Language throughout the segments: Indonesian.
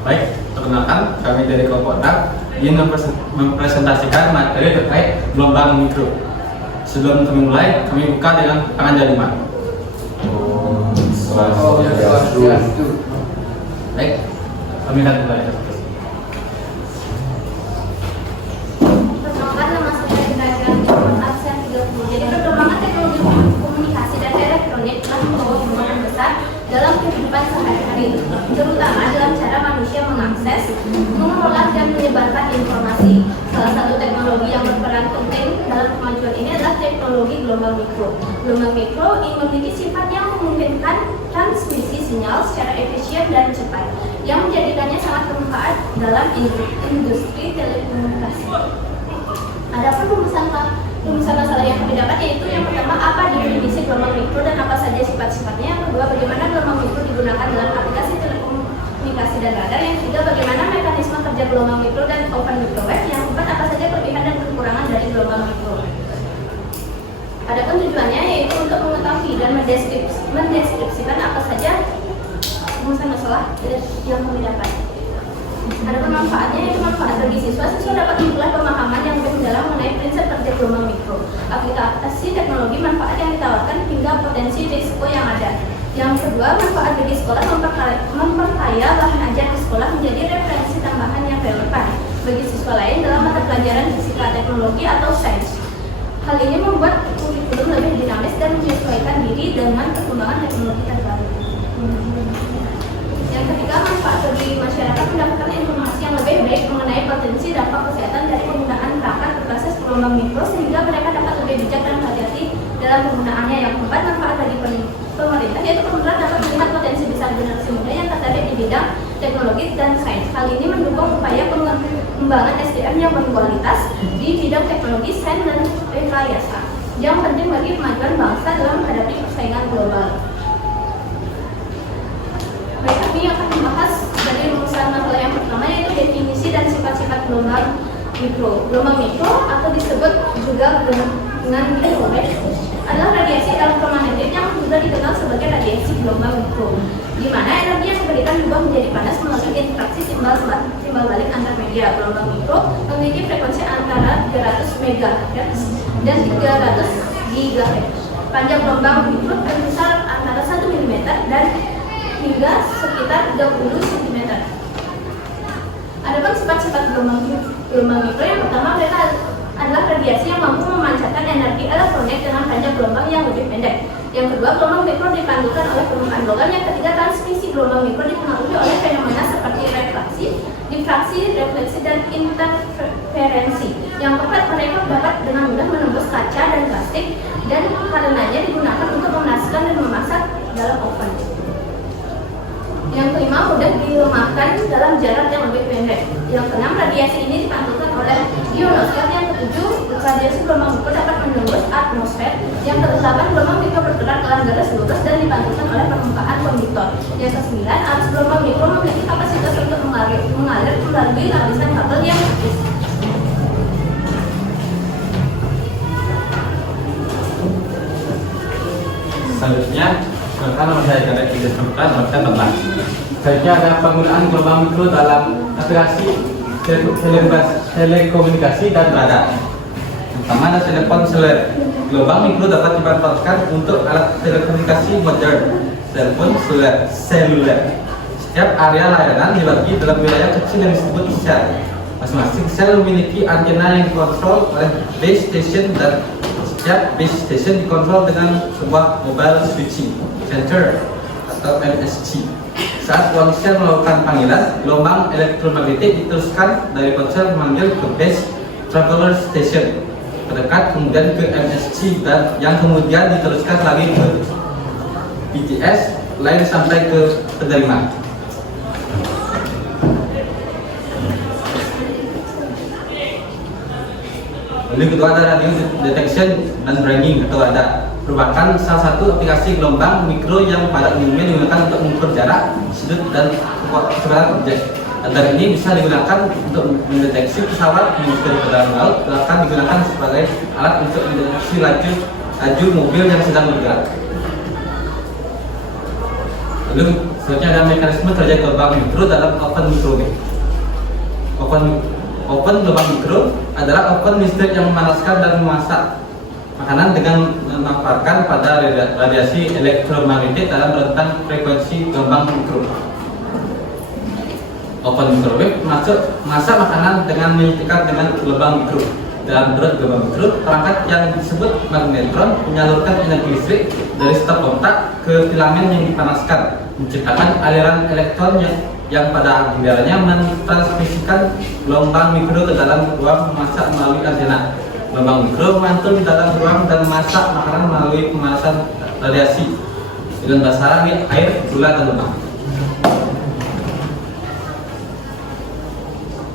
Baik, perkenalkan kami dari kelompok DAK ingin mempresentasikan materi terkait gelombang mikro. Sebelum kami mulai, kami buka dengan pengajar 5. Baik, kami akan mulai. Perkenalkan, nama saya Dina Absen 30. Jadi perkembangan teknologi komunikasi dan elektronik telah membawa perubahan besar dalam kehidupan sehari-hari, terutama dalam cara manusia mengakses, mengelola dan menyebarkan informasi. Salah satu teknologi yang berperan penting dalam kemajuan ini adalah teknologi gelombang mikro. Gelombang mikro memiliki sifat yang memungkinkan transmisi sinyal secara efisien dan cepat, yang menjadikannya sangat bermanfaat dalam industri telekomunikasi. Adapun rumusan masalah yang kami dapat yaitu yang pertama, apa definisi gelombang mikro dan apa saja sifat-sifatnya. Yang kedua, bagaimana gelombang mikro digunakan dalam aplikasi telekomunikasi dan radar. Yang ketiga, bagaimana mekanisme kerja gelombang mikro dan open microwave. Yang keempat, apa saja kelebihan dan kekurangan dari gelombang mikro. Adapun tujuannya yaitu untuk mengetahui dan mendeskripsikan apa saja rumusan masalah yang kami dapat. Adapun manfaatnya yaitu manfaat bagi siswa dapat memperoleh pemahaman yang lebih mendalam mengenai prinsip kerja gelombang mikro, aplikasi teknologi, manfaat yang ditawarkan hingga potensi risiko yang ada. Yang kedua, manfaat bagi sekolah memperkaya bahan ajar di sekolah menjadi referensi tambahan yang relevan bagi siswa lain dalam mata pelajaran fisika, teknologi atau sains. Hal ini membuat kurikulum lebih dinamis dan menyesuaikan diri dengan perkembangan teknologi terbaru. Yang ketiga, manfaat bagi masyarakat mendapatkan informasi yang lebih baik mengenai potensi dampak kesehatan dari penggunaan perangkat berbasis gelombang mikro sehingga mereka dapat lebih bijak dan hati-hati dalam penggunaannya. Yang keempat, manfaat bagi pemerintah yaitu pemerintah dapat melihat potensi besar generasi muda yang tertarik di bidang teknologi dan sains. Hal ini mendukung upaya pengembangan SDM yang berkualitas di bidang teknologi, sains, dan rekayasa yang penting bagi kemajuan bangsa dalam menghadapi persaingan global. Baik, kami akan membahas dari rumusan masalah yang pertama yaitu definisi dan sifat-sifat gelombang mikro. Gelombang mikro atau disebut juga dengan microwave adalah radiasi elektromagnetik yang juga dikenal sebagai radiasi gelombang mikro, di mana energi yang diberikan berubah menjadi panas melalui interaksi timbal balik antar media. Gelombang mikro memiliki frekuensi antara 300 MHz dan 300 GHz. Panjang gelombang mikro berkisar antara 1 mm dan hingga sekitar 30 cm. Adapun sifat-sifat gelombang mikro, yang pertama, mereka adalah radiasi yang mampu memancarkan energi elektronik dengan panjang gelombang yang lebih pendek. Yang kedua, gelombang mikro dipantulkan oleh permukaan logam. Yang ketiga, transmisi gelombang mikro dipengaruhi oleh fenomena seperti refraksi, difraksi, refleksi, dan interferensi. Yang keempat, mereka dapat dengan mudah menembus kaca dan plastik dan karenanya digunakan untuk memanaskan dan memasak dalam oven. Yang kelima, mudah dilemahkan dalam jarak yang lebih pendek. Yang keenam, radiasi ini dipantulkan oleh ionosfer. Yang ketujuh, radiasi gelombang mikro dapat menembus atmosfer. Yang kedelapan, gelombang mikro bergerak dalam garis lurus dan dipantulkan oleh permukaan konduktor. Yang kesembilan, arus gelombang mikro memiliki kapasitas untuk mengalir melalui lapisan kabel yang tipis. Selanjutnya, nama saya Kadek Idris Nurkan, saya tentang selanjutnya ada penggunaan gelombang mikro dalam aplikasi telekomunikasi dan radar. Pertama ada telepon seluler. Gelombang mikro dapat dimanfaatkan untuk alat telekomunikasi modern, telepon seluler. Setiap area layanan dibagi dalam wilayah kecil yang disebut sel. Masing-masing sel memiliki antena yang dikontrol oleh base station dan setiap base station dikontrol dengan sebuah mobile switching center atau MSC. Saat ponsel melakukan panggilan, gelombang elektromagnetik diteruskan dari ponsel memanggil ke base traveler station terdekat, kemudian ke MSC dan yang kemudian diteruskan lagi ke BTS lain sampai ke penerima. Lalu kedua ada radio detection dan bragging atau ada merupakan salah satu aplikasi gelombang mikro yang pada umumnya digunakan untuk mengukur jarak, sudut, dan kecepatan objek. Radar ini bisa digunakan untuk mendeteksi pesawat menuju ke dalam laut, bahkan digunakan sebagai alat untuk mendeteksi laju mobil yang sedang bergerak. Lalu Selanjutnya ada mekanisme kerja gelombang mikro dalam oven microwave. Oven gelombang mikro adalah oven listrik yang memanaskan dan memasak makanan dengan memanfaatkan pada radiasi elektromagnetik dalam rentang frekuensi gelombang mikro. Oven microwave masak makanan dengan menyuntikkan dengan gelombang mikro. Dalam perut gelombang mikro, perangkat yang disebut magnetron menyalurkan energi listrik dari stop kontak ke filamen yang dipanaskan, menciptakan aliran elektron yang pada gilirannya mentransmisikan gelombang mikro ke dalam ruang memasak melalui antena. Gelombang mikro mantul di dalam ruang dan masak makanan melalui pemanasan radiasi dengan bahasa air, gula, dan lemak.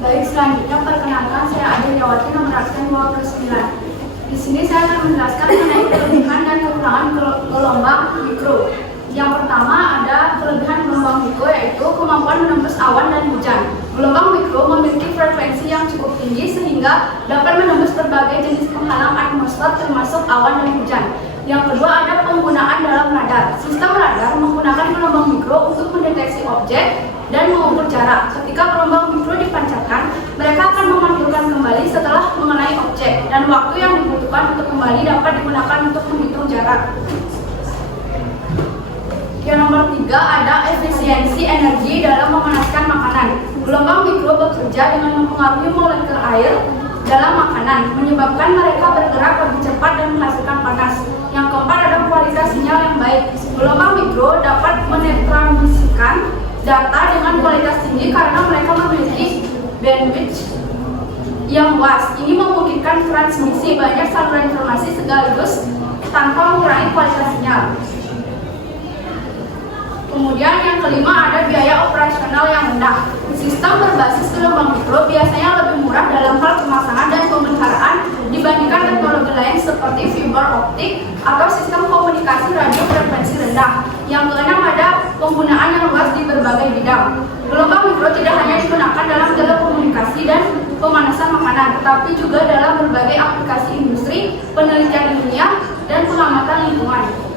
Baik, selanjutnya perkenalkan saya Adriawati nomor absen 29. Di sini saya akan menjelaskan mengenai kelebihan dan kekurangan gelombang mikro. Yang pertama ada kelebihan gelombang mikro yaitu kemampuan menembus awan dan hujan. Gelombang mikro memiliki frekuensi yang cukup tinggi sehingga dapat menembus berbagai jenis penghalang atmosfer termasuk awan dan hujan. Yang kedua ada penggunaan dalam radar. Sistem radar menggunakan gelombang mikro untuk mendeteksi objek dan mengukur jarak. Ketika gelombang mikro dipancarkan, mereka akan memantulkan kembali setelah mengenai objek dan waktu yang dibutuhkan untuk kembali dapat digunakan untuk menghitung jarak. Yang nomor 3 ada efisiensi energi dalam memanaskan makanan. Gelombang mikro bekerja dengan mempengaruhi molekul air dalam makanan, menyebabkan mereka bergerak lebih cepat dan menghasilkan panas. Yang keempat ada kualitas sinyal yang baik. Gelombang mikro dapat menetralisasikan data dengan kualitas tinggi karena mereka memiliki bandwidth yang luas. Ini memungkinkan transmisi banyak saluran informasi sekaligus tanpa mengurangi kualitas sinyal. Kemudian yang kelima ada biaya operasional yang rendah. Sistem berbasis gelombang mikro biasanya lebih murah dalam hal pemasangan dan pemeliharaan dibandingkan teknologi lain seperti fiber optik atau sistem komunikasi radio frekuensi rendah. Yang keenam ada penggunaan yang luas di berbagai bidang. Gelombang mikro tidak hanya digunakan dalam telekomunikasi dan pemanasan makanan, tetapi juga dalam berbagai aplikasi industri, penelitian ilmiah, dan pengamatan lingkungan.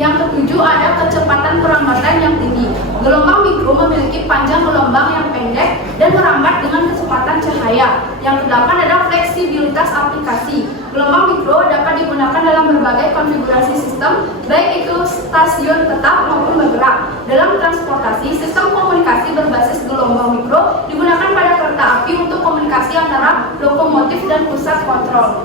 Yang ketujuh ada kecepatan perambatan yang tinggi. Gelombang mikro memiliki panjang gelombang yang pendek dan merambat dengan kecepatan cahaya. Yang kedelapan ada fleksibilitas aplikasi. Gelombang mikro dapat digunakan dalam berbagai konfigurasi sistem, baik itu stasiun tetap maupun bergerak. Dalam transportasi, sistem komunikasi berbasis gelombang mikro digunakan pada kereta api untuk komunikasi antara lokomotif dan pusat kontrol.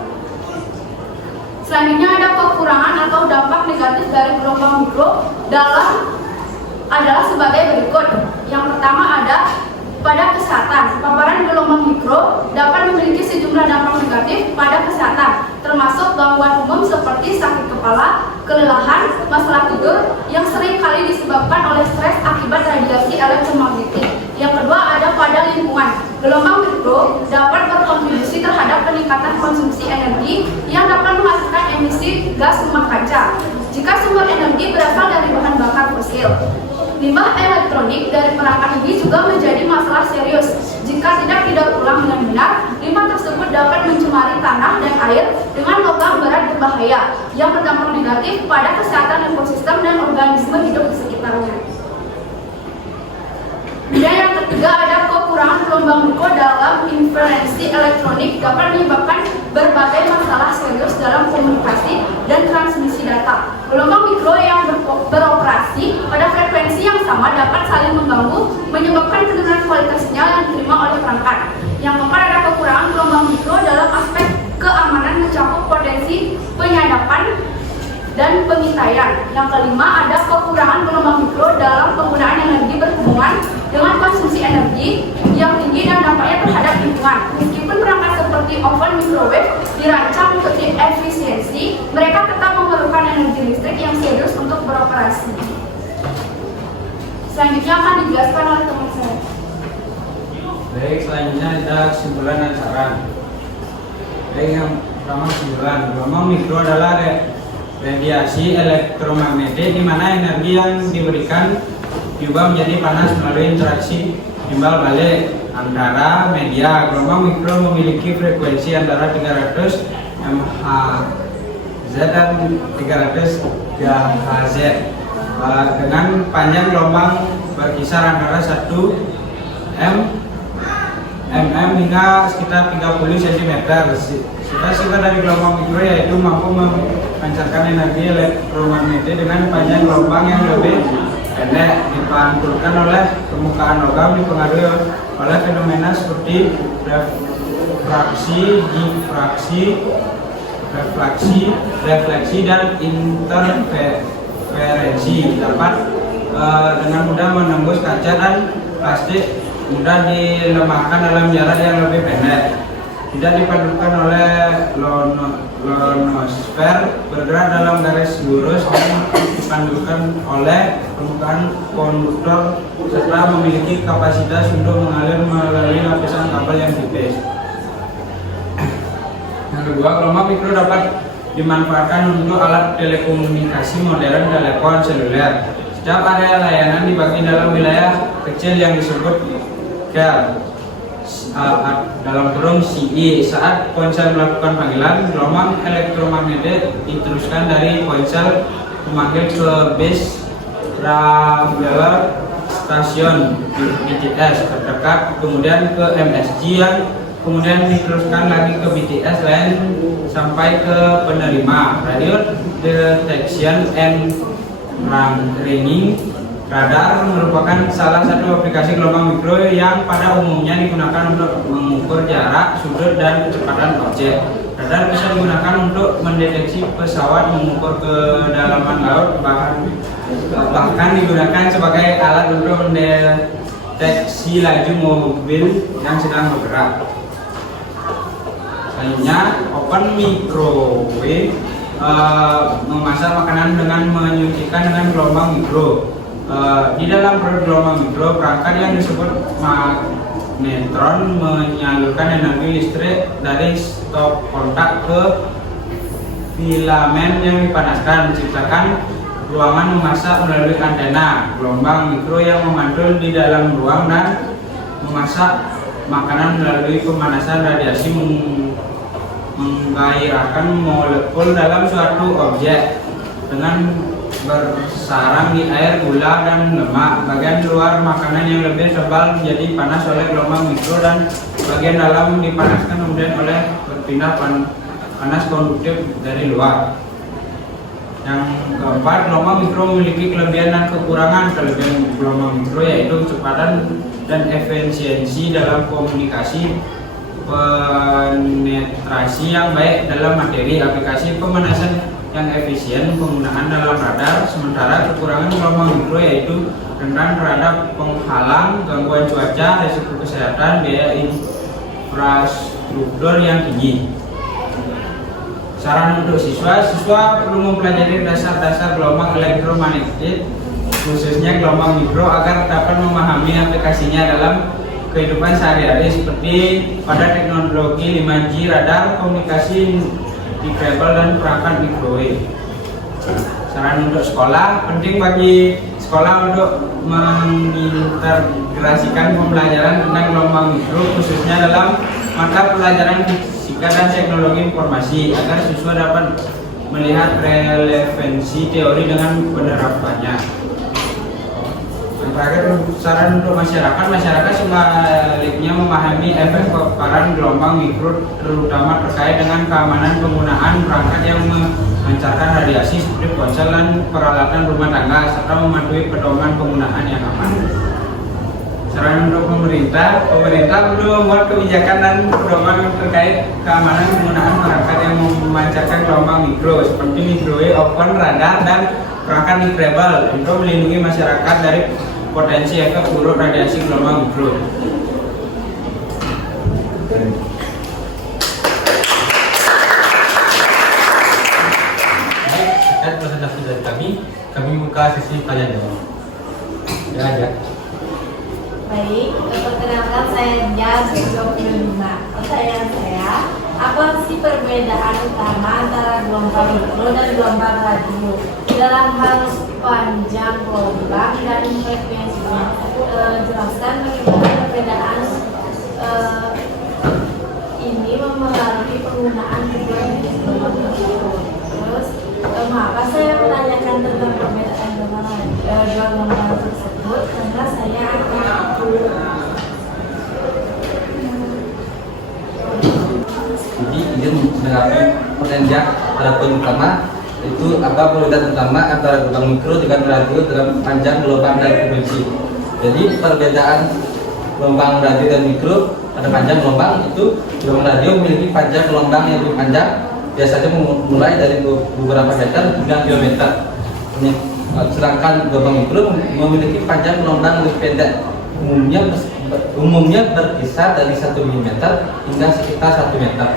Selanjutnya ada kekurangan atau dampak negatif dari gelombang mikro adalah sebagai berikut. Yang pertama ada pada kesehatan. Paparan gelombang mikro dapat memiliki sejumlah dampak negatif pada kesehatan, termasuk gangguan umum seperti sakit kepala, kelelahan, masalah tidur yang sering kali disebabkan oleh stres akibat radiasi elektromagnetik. Yang kedua ada pada lingkungan. Gelombang mikro dapat berkontribusi terhadap peningkatan konsumsi energi yang dapat menghasilkan emisi gas rumah kaca jika sumber energi berasal dari bahan bakar fosil. Limbah elektronik dari perangkat ini juga menjadi masalah serius. Jika tidak didaur ulang dengan benar, limbah tersebut dapat mencemari tanah dan air dengan logam berat berbahaya yang berdampak negatif pada kesehatan ekosistem dan organisme hidup di sekitarnya. Kemudian yang ketiga ada kekurangan gelombang mikro dalam interferensi elektronik dapat menyebabkan berbagai masalah serius dalam komunikasi dan transmisi data. Gelombang mikro yang beroperasi pada frekuensi yang sama dapat saling mengganggu, menyebabkan penurunan kualitas sinyal yang diterima oleh perangkat. Yang keempat ada kekurangan gelombang mikro dalam aspek keamanan mencakup potensi penyadapan dan pengintaian. Yang kelima ada kekurangan gelombang mikro dalam penggunaan energi berhubungan dengan konsumsi energi yang tinggi dan dampaknya terhadap lingkungan. Meskipun perangkat seperti oven microwave dirancang untuk efisiensi, mereka tetap memerlukan energi listrik yang serius untuk beroperasi. Selanjutnya akan dijelaskan oleh teman saya. Baik, selanjutnya ada kesimpulan dan saran. Baik, yang pertama kesimpulan, gelombang mikro adalah radiasi elektromagnetik di mana energi yang diberikan diubah menjadi panas melalui interaksi timbal balik antara media. Gelombang mikro memiliki frekuensi antara 300 MHz dan 300 GHz. dengan panjang gelombang berkisar antara 1 mm hingga sekitar 30 cm. Sifat-sifat dari gelombang mikro yaitu mampu memancarkan energi elektromagnetik dengan panjang gelombang yang lebih pendek, dipantulkan oleh permukaan logam, dipengaruhi oleh fenomena seperti refraksi, difraksi, refleksi, dan interferensi. Dapat dengan mudah menembus kaca dan plastik, mudah dilemahkan dalam jarak yang lebih pendek, tidak dipantulkan oleh ionosfer, bergerak dalam garis lurus, dan dipantulkan oleh permukaan konduktor, serta memiliki kapasitas untuk mengalir melalui lapisan kabel yang tipis. Yang kedua, gelombang mikro dapat dimanfaatkan untuk alat telekomunikasi modern, telepon seluler. Setiap area layanan dibagi dalam wilayah kecil yang disebut CEL, dalam kurung CE. Saat ponsel melakukan panggilan, gelombang elektromagnetik diteruskan dari ponsel memanggil ke base Rambler stasiun BTS terdekat, kemudian ke MSG yang kemudian diteruskan lagi ke BTS lain sampai ke penerima. Radio detection and ringing radar merupakan salah satu aplikasi gelombang mikro yang pada umumnya digunakan untuk mengukur jarak, sudut, dan kecepatan objek. Radar bisa digunakan untuk mendeteksi pesawat, mengukur kedalaman laut, bahkan digunakan sebagai alat untuk mendeteksi laju mobil yang sedang bergerak. Selanjutnya, open microwave memasak makanan dengan menyuntikkan dengan gelombang mikro. Di dalam gelombang mikro, perangkat yang disebut magnetron menyalurkan energi listrik dari stop kontak ke filamen yang dipanaskan, menciptakan ruangan memasak melalui antena. Gelombang mikro yang memantul di dalam ruang dan memasak makanan melalui pemanasan radiasi menggairahkan molekul dalam suatu objek dengan bersarang di air, gula, dan lemak. Bagian luar makanan yang lebih tebal menjadi panas oleh gelombang mikro dan bagian dalam dipanaskan kemudian oleh berpindah panas konduktif dari luar. Yang keempat, gelombang mikro memiliki kelebihan dan kekurangan. Kelebihan gelombang mikro yaitu kecepatan dan efisiensi dalam komunikasi, penetrasi yang baik dalam materi, aplikasi pemanasan yang efisien, penggunaan dalam radar. Sementara kekurangan gelombang mikro yaitu rentan terhadap penghalang, gangguan cuaca, risiko kesehatan, biaya infrastruktur yang tinggi. Saran untuk siswa perlu mempelajari dasar-dasar gelombang elektromagnetik, khususnya gelombang mikro, agar dapat memahami aplikasinya dalam kehidupan sehari-hari seperti pada teknologi 5G, radar, komunikasi di kabel, dan perangkat microwave. Saran untuk sekolah, penting bagi sekolah untuk mengintegrasikan pembelajaran tentang gelombang mikro khususnya dalam mata pelajaran fisika dan teknologi informasi agar siswa dapat melihat relevansi teori dengan penerapannya. Terakhir, saran untuk masyarakat sebaliknya memahami efek paparan gelombang mikro terutama terkait dengan keamanan penggunaan perangkat yang memancarkan radiasi seperti ponsel dan peralatan rumah tangga, serta mematuhi pedoman penggunaan yang aman. Saran untuk pemerintah perlu membuat kebijakan dan pedoman terkait keamanan penggunaan perangkat yang memancarkan gelombang mikro seperti microwave, oven, radar, dan perangkat microwave untuk melindungi masyarakat dari potensi efek buruk radiasi gelombang mikro. Baik, sekian presentasi dari kami buka sesi tanya jawab. Ya aja. Baik, perkenalkan saya Jas 25. Pertanyaan saya, apa sih perbedaan utama antara gelombang mikro dan gelombang radio dalam hal panjang gelombang dan frekuensinya? Jelaskan bagaimana perbedaan ini memengaruhi penggunaan kedua jenis gelombang mikro. Terus, mengapa saya menanyakan tentang perbedaan gelombang radio? dua gelombang tersebut, maka saya akan Jadi izin menanggapi pertanyaan pada poin utama itu apa perbedaan utama antara gelombang mikro dengan radio dalam panjang gelombang dan frekuensi. Jadi perbedaan gelombang radio dan mikro pada panjang gelombang itu gelombang radio memiliki panjang gelombang yang lebih panjang, biasanya mulai dari beberapa meter hingga kilometer. Sedangkan gelombang mikro memiliki panjang gelombang lebih pendek, umumnya berkisar dari 1 mm hingga sekitar 1 meter.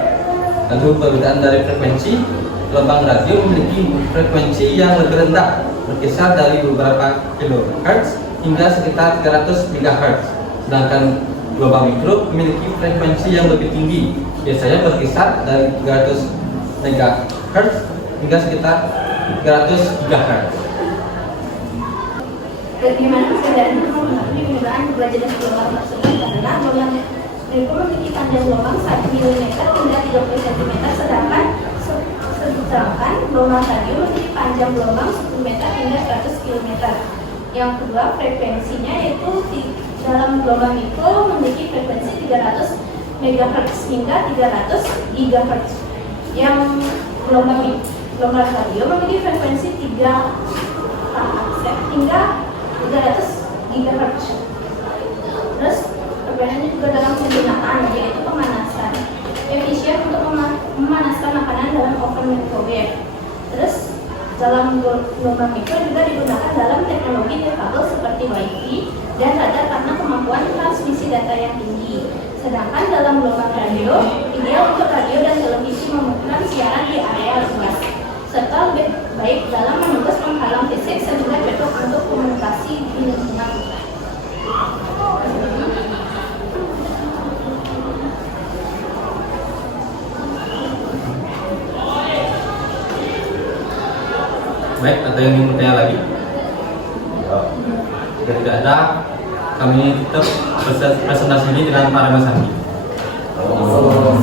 Lalu perbedaan dari frekuensi, gelombang radio memiliki frekuensi yang lebih rendah, berkisar dari beberapa kHz hingga sekitar 300 MHz. Sedangkan gelombang mikro memiliki frekuensi yang lebih tinggi, biasanya berkisar dari 300 MHz hingga sekitar 300 GHz. bagaimana perbedaan mengenai penggunaan dua jenis gelombang tersebut karena gelombang mikro memiliki panjang gelombang 1 mm hingga 30 cm, sedangkan gelombang radio memiliki panjang gelombang 10 meter hingga 100 km. Yang kedua, frekuensinya yaitu dalam gelombang mikro memiliki frekuensi 300 MHz hingga 300 GHz. Yang gelombang radio memiliki frekuensi 3 hingga 300 GHz. Terus perbedaannya juga dalam penggunaan, yaitu pemanasan. Efisien untuk memanaskan makanan dalam oven microwave. Terus dalam gelombang mikro juga digunakan dalam teknologi defable seperti WiFi dan radar karena kemampuan transmisi data yang tinggi. Sedangkan dalam gelombang radio, ideal untuk radio dan televisi memungkinkan siaran di area luas, serta lebih baik dalam menembus penghalang fisik sehingga cocok untuk komunikasi di lingkungan. Baik, ada yang ingin bertanya lagi? Jika tidak ada, kami tutup presentasi ini dengan para Mas Andi. Oh,